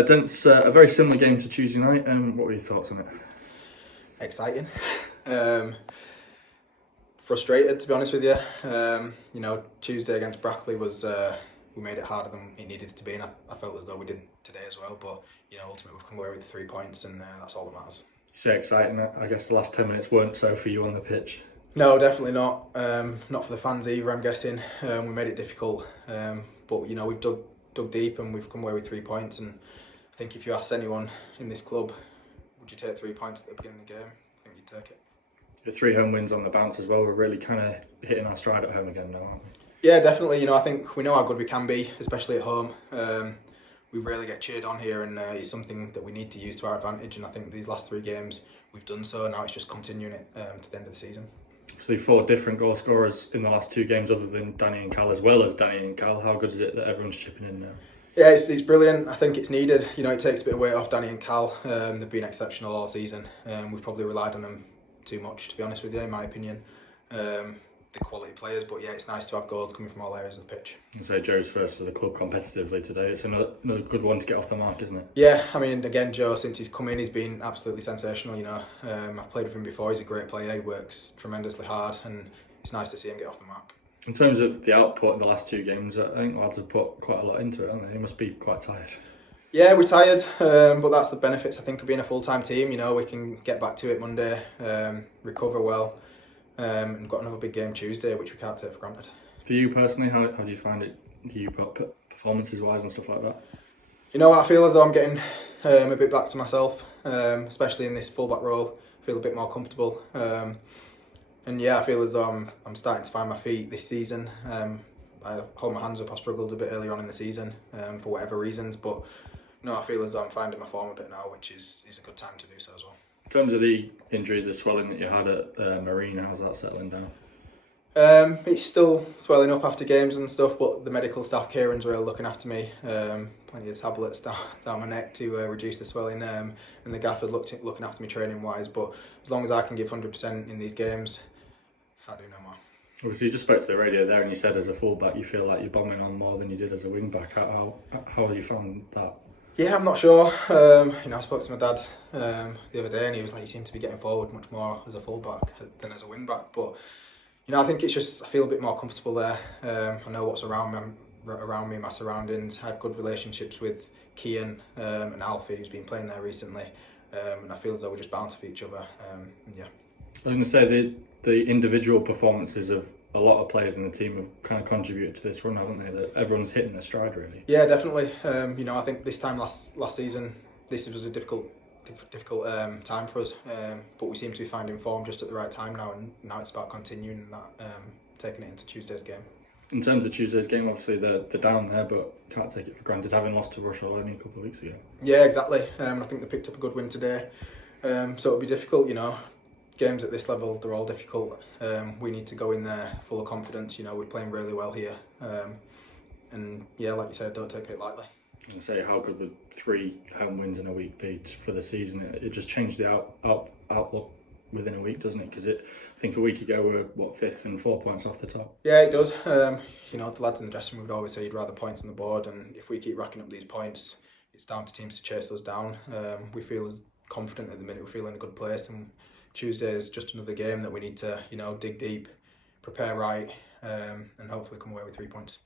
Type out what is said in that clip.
Dent's a very similar game to Tuesday night. What were your thoughts on it? Exciting. Frustrated, to be honest with you. Tuesday against Brackley was we made it harder than it needed to be, and I felt as though we did today as well. But ultimately we've come away with 3 points, and that's all that matters. You say exciting. I guess the last 10 minutes weren't so for you on the pitch. No, definitely not. Not for the fans either, I'm guessing. We made it difficult, but we've dug deep and we've come away with 3 points. And I think if you ask anyone in this club, would you take 3 points at the beginning of the game? I think you'd take it. The 3 home wins on the bounce as well. We're really kind of hitting our stride at home again now, aren't we? Yeah, definitely. I think we know how good we can be, especially at home. We really get cheered on here, and it's something that we need to use to our advantage. And I think these last 3 games we've done so. Now it's just continuing it to the end of the season. Obviously 4 different goal scorers in the last 2 games other than Danny and Cal, as well as Danny and Cal. How good is it that everyone's chipping in now? Yeah, it's brilliant. I think it's needed. It takes a bit of weight off Danny and Cal. They've been exceptional all season. We've probably relied on them too much, to be honest with you, in my opinion. The quality players, but yeah, it's nice to have goals coming from all areas of the pitch. You say Joe's first for the club competitively today. It's another good one to get off the mark, isn't it? Yeah, I mean, again, Joe, since he's come in, he's been absolutely sensational. I've played with him before. He's a great player. He works tremendously hard, and it's nice to see him get off the mark. In terms of the output in the last 2 games, I think lads have put quite a lot into it, haven't they? They must be quite tired. Yeah, we're tired, but that's the benefits, I think, of being a full-time team. We can get back to it Monday, recover well, and got another big game Tuesday, which we can't take for granted. For you personally, how do you find it? You put performances-wise and stuff like that? I feel as though I'm getting a bit back to myself, especially in this full-back role. I feel a bit more comfortable. And yeah, I feel as though I'm starting to find my feet this season. I hold my hands up. I struggled a bit earlier on in the season for whatever reasons, but I feel as though I'm finding my form a bit now, which is a good time to do so as well. In terms of the injury, the swelling that you had at Marina, how's that settling down? It's still swelling up after games and stuff, but the medical staff, Kieran's really looking after me. Plenty of tablets down my neck to reduce the swelling, and the gaffer's looking after me training-wise. But as long as I can give 100% in these games, can't do no more. Obviously, you just spoke to the radio there, and you said as a fullback you feel like you're bombing on more than you did as a wing-back. How have you found that? Yeah, I'm not sure. I spoke to my dad the other day, and he was like, "You seem to be getting forward much more as a fullback than as a wing-back." But I think it's just I feel a bit more comfortable there. I know what's around me, my surroundings. I have good relationships with Kian and Alfie, who's been playing there recently, and I feel as though we just bounce off each other. Yeah. I was going to say the individual performances of a lot of players in the team have kind of contributed to this run, haven't they? That everyone's hitting their stride, really. Yeah, definitely. I think this time last season, this was a difficult time for us, but we seem to be finding form just at the right time now, and now it's about continuing that, taking it into Tuesday's game. In terms of Tuesday's game, obviously they're down there, but can't take it for granted having lost to Rushall only a couple of weeks ago. Yeah, exactly. I think they picked up a good win today, so it'll be difficult. Games at this level, they're all difficult. We need to go in there full of confidence. We're playing really well here, and yeah, like you said, don't take it lightly. And say, how good would 3 home wins in a week be for the season? It just changed the outlook within a week, doesn't it? Because I think a week ago we were 5th and 4 points off the top. Yeah, it does. The lads in the dressing room would always say you'd rather points on the board, and if we keep racking up these points, it's down to teams to chase us down. We feel as confident at the minute. We feel in a good place, and Tuesday is just another game that we need to dig deep, prepare right, and hopefully come away with 3 points.